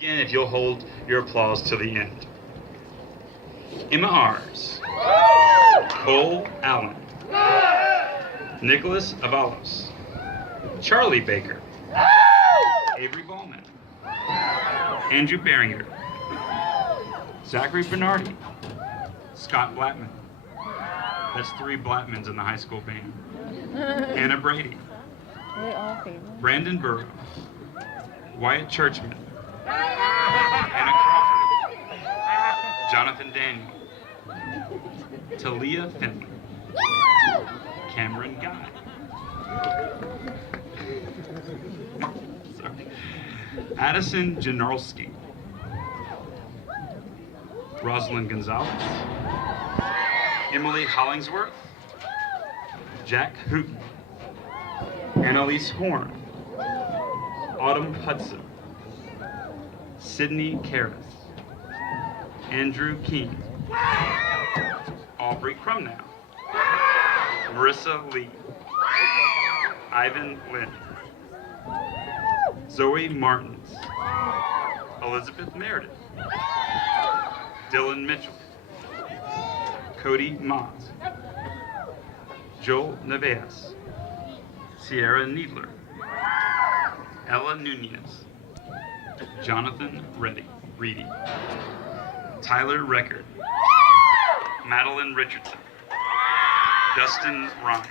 Again, if you'll hold your applause to the end. Emma Ars. Cole Allen. Nicholas Avalos. Charlie Baker. Avery Ballman. Andrew Beringer. Zachary Bernardi. Scott Blattman. That's 3 Blattmans in the high school band. Anna Brady. Brandon Burrow. Wyatt Churchman. Anna Crawford. Jonathan Daniel. Talia Finley. Cameron Guy. Sorry. Addison Janarski. Rosalind Gonzalez. Emily Hollingsworth. Jack Hooten. Annalise Horn. Autumn Hudson. Sydney Karras. Andrew King. Aubrey Crumnow. Marissa Lee. Ivan Lynn. Zoe Martins. Elizabeth Meredith. Dylan Mitchell. Cody Mott. Joel Neves. Sierra Needler. Ella Nunez. Jonathan Reedy. Tyler Record. Madeline Richardson. Dustin Rhind.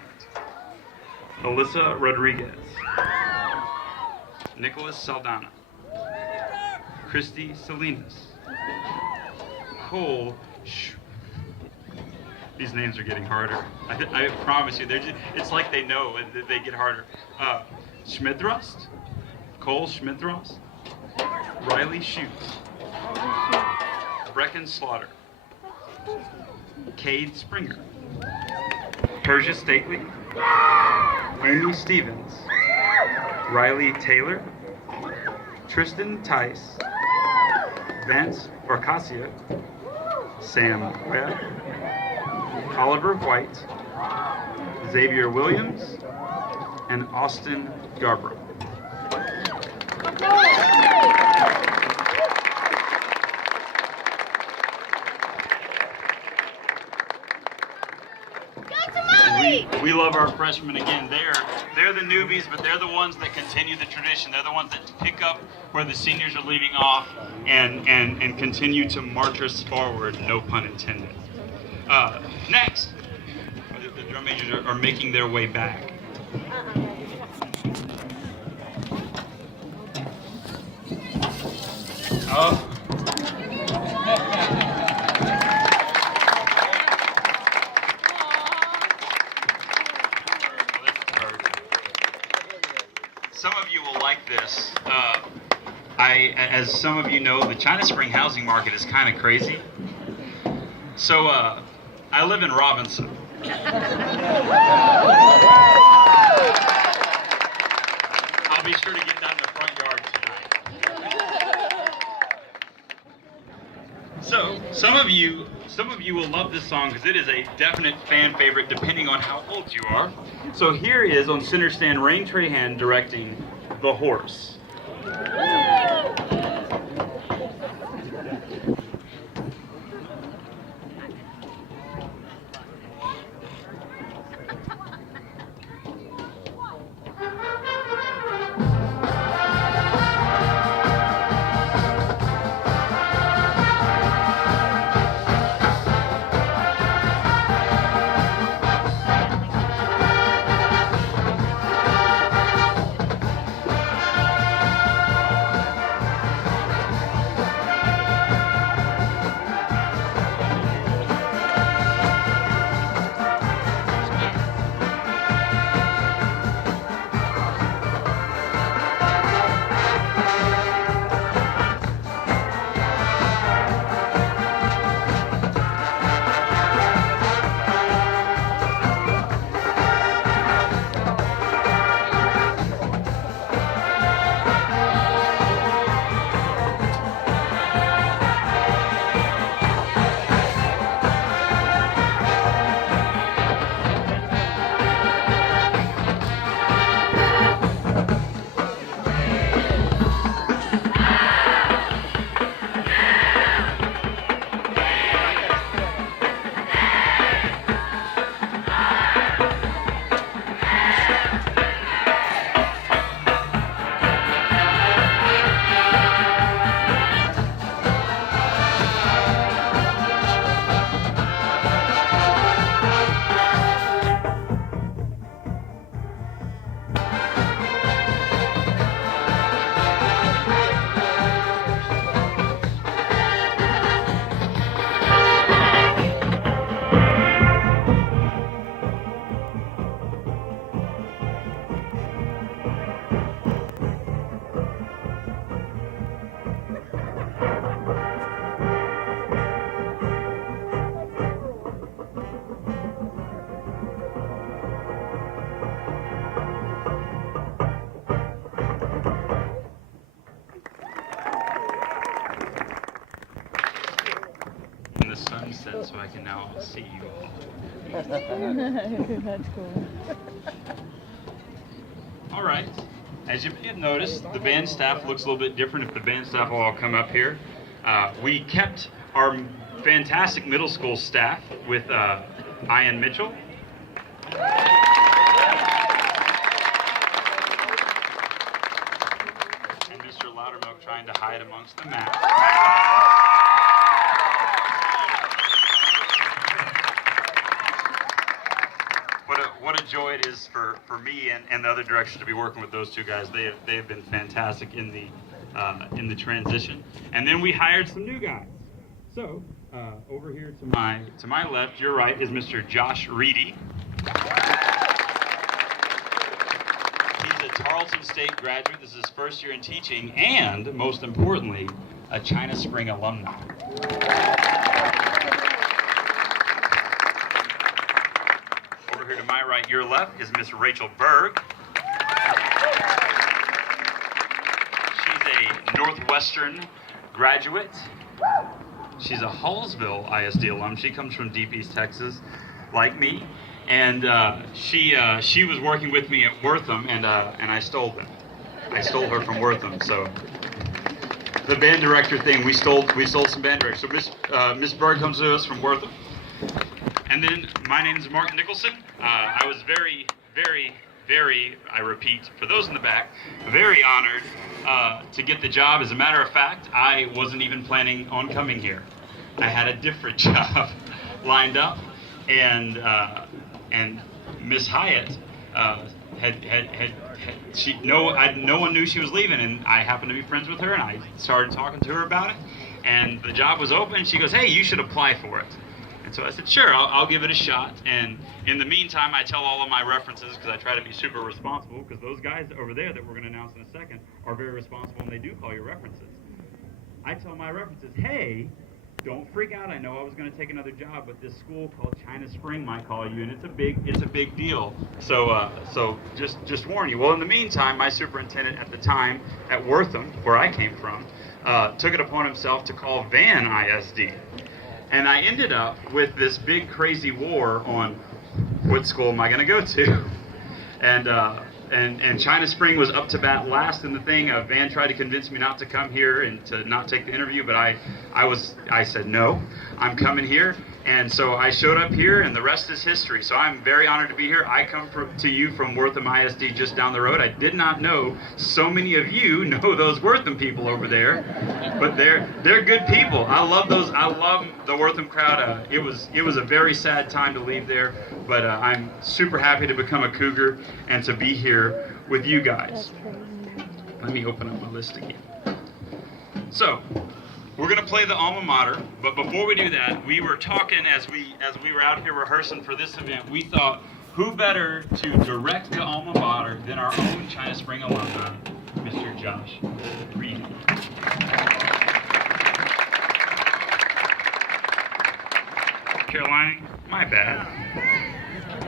Alyssa Rodriguez. Nicholas Saldana. Christy Salinas. Cole These names are getting harder. I promise you, it's like they know and they get harder. Schmidrost. Cole Schmidrost. Riley Schutz. Brecken Slaughter. Cade Springer. Persia Stately. Amy Stevens. Riley Taylor. Tristan Tice. Vance Barcasia. Sam Webb. Oliver White. Xavier Williams. And Austin Garbrough. We love our freshmen again. They're the newbies, but they're the ones that continue the tradition. They're the ones that pick up where the seniors are leaving off and continue to march us forward, no pun intended. Next, the drum majors are making their way back. Oh. Some of you will like this. As some of you know, the China Spring housing market is kind of crazy. So I live in Robinson. I'll be sure to get that in the front yard tonight. So some of you will love this song because it is a definite fan favorite depending on how old you are. So here is on center stand Rain Trahan directing The Horse. sunset, so I can now see you all. That's cool. All right. As you may have noticed, the band staff looks a little bit different. If the band staff will all come up here. We kept our fantastic middle school staff with Ian Mitchell. And Mr. Loudermilk trying to hide amongst the mats. What a joy it is for me and the other directors to be working with those two guys. They have been fantastic in the transition. And then we hired some new guys. So over here to my left, your right, is Mr. Josh Reedy. He's a Tarleton State graduate. This is his first year in teaching, and most importantly, a China Spring alumni. Here to my right, your left, is Miss Rachel Berg. She's a Northwestern graduate. She's a Hallsville ISD alum. She comes from Deep East Texas, like me, and she was working with me at Wortham, and I stole them. I stole her from Wortham. So the band director thing, we stole some band directors. So Miss Berg comes to us from Wortham. And then my name is Mark Nicholson. I was very, I repeat, for those in the back, very honored to get the job. As a matter of fact, I wasn't even planning on coming here. I had a different job lined up, and Miss Hyatt no one knew she was leaving, and I happened to be friends with her, and I started talking to her about it, and the job was open. She goes, "Hey, you should apply for it." And so I said, sure, I'll give it a shot. And in the meantime, I tell all of my references, because I try to be super responsible, because those guys over there that we're going to announce in a second are very responsible, and they do call your references. I tell my references, hey, don't freak out. I know I was going to take another job, but this school called China Spring might call you, and it's a big deal. So just warn you. Well, in the meantime, my superintendent at the time at Wortham, where I came from, took it upon himself to call Van ISD. And I ended up with this big crazy war on what school am I going to go to. And China Spring was up to bat last in the thing. Van tried to convince me not to come here and to not take the interview, but I said no, I'm coming here. And so I showed up here, and the rest is history. So I'm very honored to be here. I come to you from Wortham ISD just down the road. I did not know so many of you know those Wortham people over there, but they're good people. I love those. I love the Wortham crowd. It was a very sad time to leave there, but I'm super happy to become a Cougar and to be here with you guys. Let me open up my list again. So, we're going to play the alma mater, but before we do that, we were talking as we were out here rehearsing for this event. We thought, who better to direct the alma mater than our own China Spring alumni, Mr. Josh Reedy. Caroline, my bad.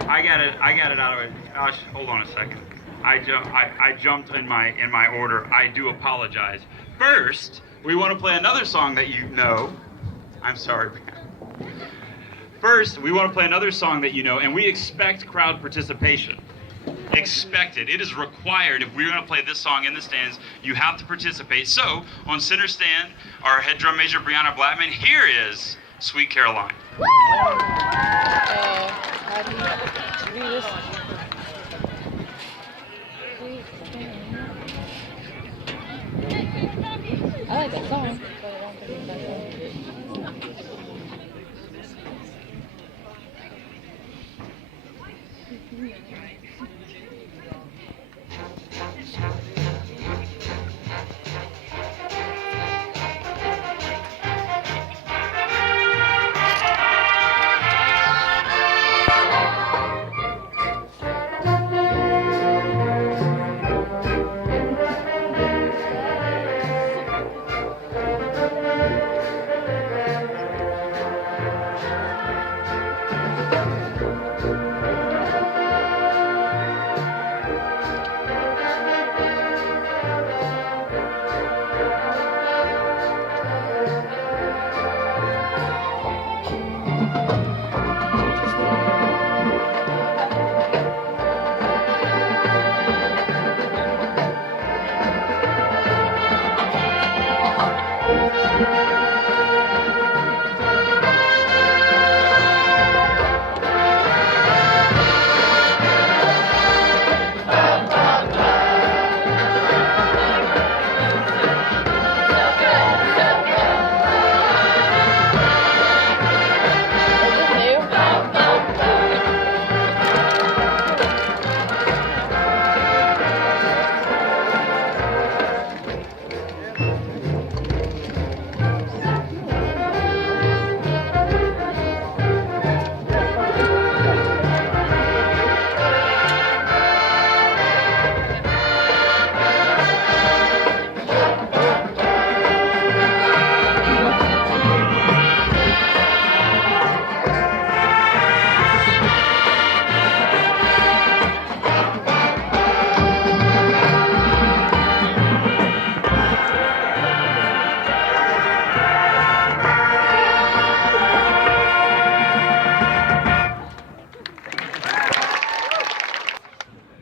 I got it out of it. Josh, hold on a second. I jumped in my order. I do apologize. First, we want to play another song that you know. I'm sorry. First, we want to play another song that you know, and we expect crowd participation. Expect it. It is required. If we're going to play this song in the stands, you have to participate. So, on center stand, our head drum major, Brianna Blattman, here is Sweet Caroline. How do you do this? I like that song, but I don't think it's that song.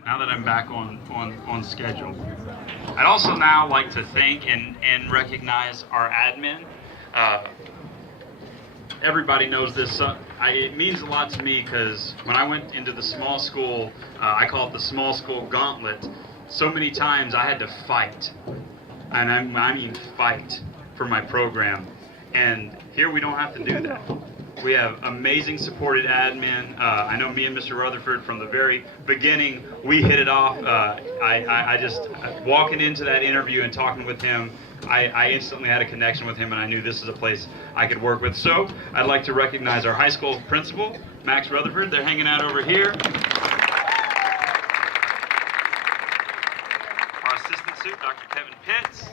Now that I'm back on schedule, I'd also now like to thank and recognize our admin. Everybody knows this. It means a lot to me because when I went into the small school, I call it the small school gauntlet. So many times I had to fight, and I mean fight, for my program. And here we don't have to do that. We have amazing supported admin. I know me and Mr. Rutherford from the very beginning, we hit it off. I just, walking into that interview and talking with him, I instantly had a connection with him, and I knew this is a place I could work with. So I'd like to recognize our high school principal, Max Rutherford. They're hanging out over here. Our assistant suit, Dr. Kevin Pitts.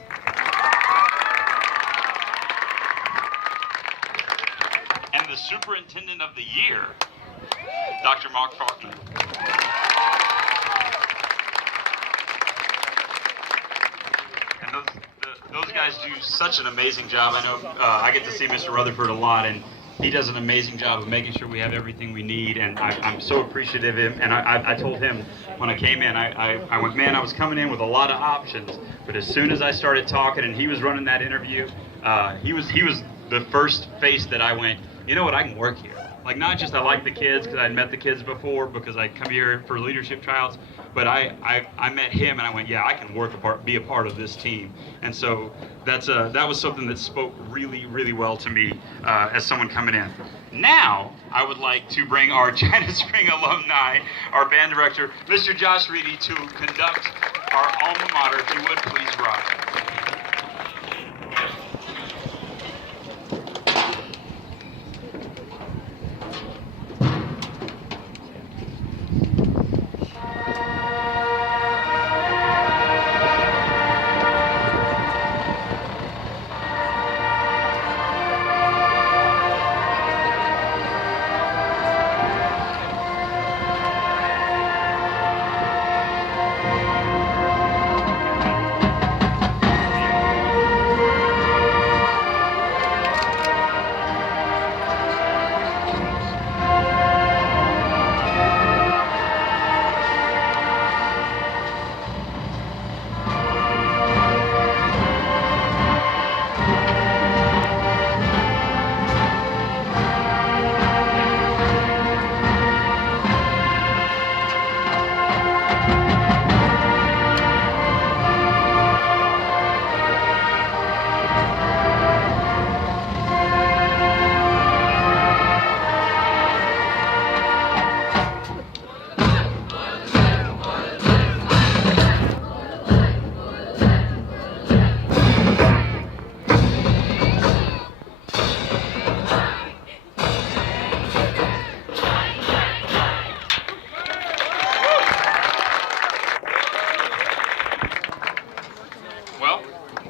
And the superintendent of the year, Dr. Mark Faulkner. And those guys do such an amazing job. I know I get to see Mr. Rutherford a lot, and he does an amazing job of making sure we have everything we need, and I'm so appreciative of him. And I told him when I came in, I went, man, I was coming in with a lot of options, but as soon as I started talking and he was running that interview, he was the first face that I went, you know what, I can work here. Like, not just I like the kids because I'd met the kids before because I come here for leadership tryouts, but I met him and I went, yeah, I can be a part of this team. And so that was something that spoke really, really well to me as someone coming in. Now, I would like to bring our China Spring alumni, our band director, Mr. Josh Reedy, to conduct our alma mater. If you would, please rise.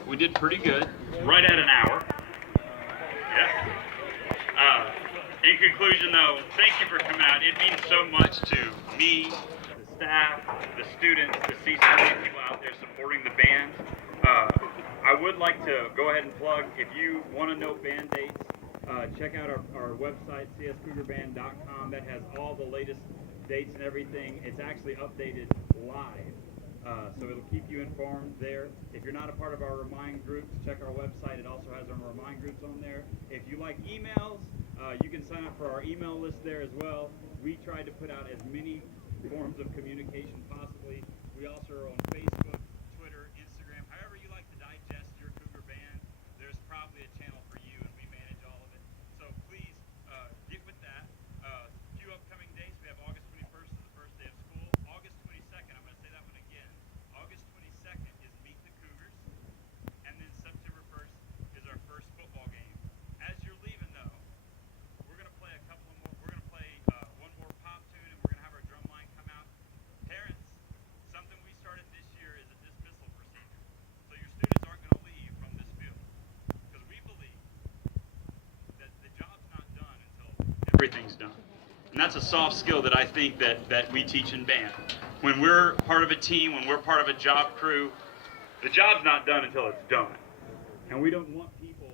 We did pretty good, right at an hour. Yeah. In conclusion, though, thank you for coming out. It means so much to me, the staff, the students, to see so many people out there supporting the band. I would like to go ahead and plug, if you want to know band dates, check out our website, cscougar.band.com. That has all the latest dates and everything. It's actually updated live So it'll keep you informed there. If you're not a part of our Remind groups, check our website. It also has our Remind groups on there. If you like emails, you can sign up for our email list there as well. We try to put out as many forms of communication possibly. We also are on Facebook, Twitter, Instagram. However you like to digest your Cougar Band, there's probably a channel for you, and we manage all of it. So please get with that. A few upcoming dates. We have August 21st is the first day of school. August 22nd, I'm going to say that one again. August 22nd is Meet the Cougars. And then September 1st is our first football game. As you're leaving though, we're going to play one more pop tune, and we're going to have our drum line come out. Parents, something we started this year is a dismissal procedure. So your students aren't going to leave from this field. Because we believe that the job's not done until everything's done. And that's a soft skill that I think that we teach in band. When we're part of a team, when we're part of a job crew, the job's not done until it's done. And we don't want people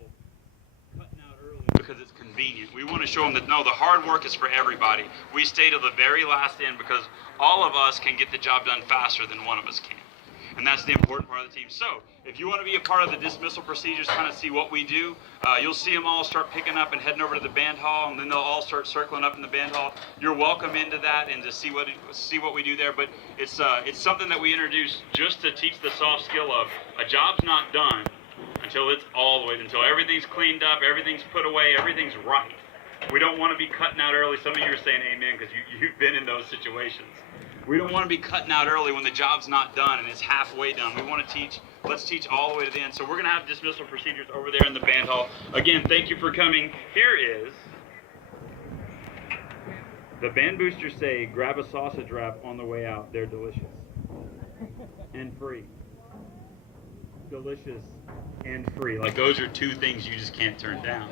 cutting out early because it's convenient. We want to show them that, no, the hard work is for everybody. We stay till the very last end because all of us can get the job done faster than one of us can. And that's the important part of the team. So, if you want to be a part of the dismissal procedures, kind of see what we do, you'll see them all start picking up and heading over to the band hall, and then they'll all start circling up in the band hall. You're welcome into that and to see what we do there. But it's something that we introduce just to teach the soft skill of a job's not done until it's all the way, until everything's cleaned up, everything's put away, everything's right. We don't want to be cutting out early. Some of you are saying amen because you've been in those situations. We don't want to be cutting out early when the job's not done and it's halfway done. We want to teach, let's teach all the way to the end. So we're going to have dismissal procedures over there in the band hall. Again, thank you for coming. Here is the band boosters say, grab a sausage wrap on the way out. They're delicious and free. Delicious and free. Like those are two things you just can't turn down.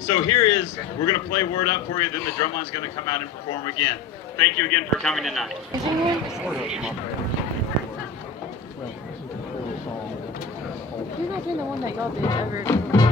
So here is, we're going to play Word Up for you, then the drum line's going to come out and perform again. Thank you again for coming tonight. You're not doing the one that y'all did ever.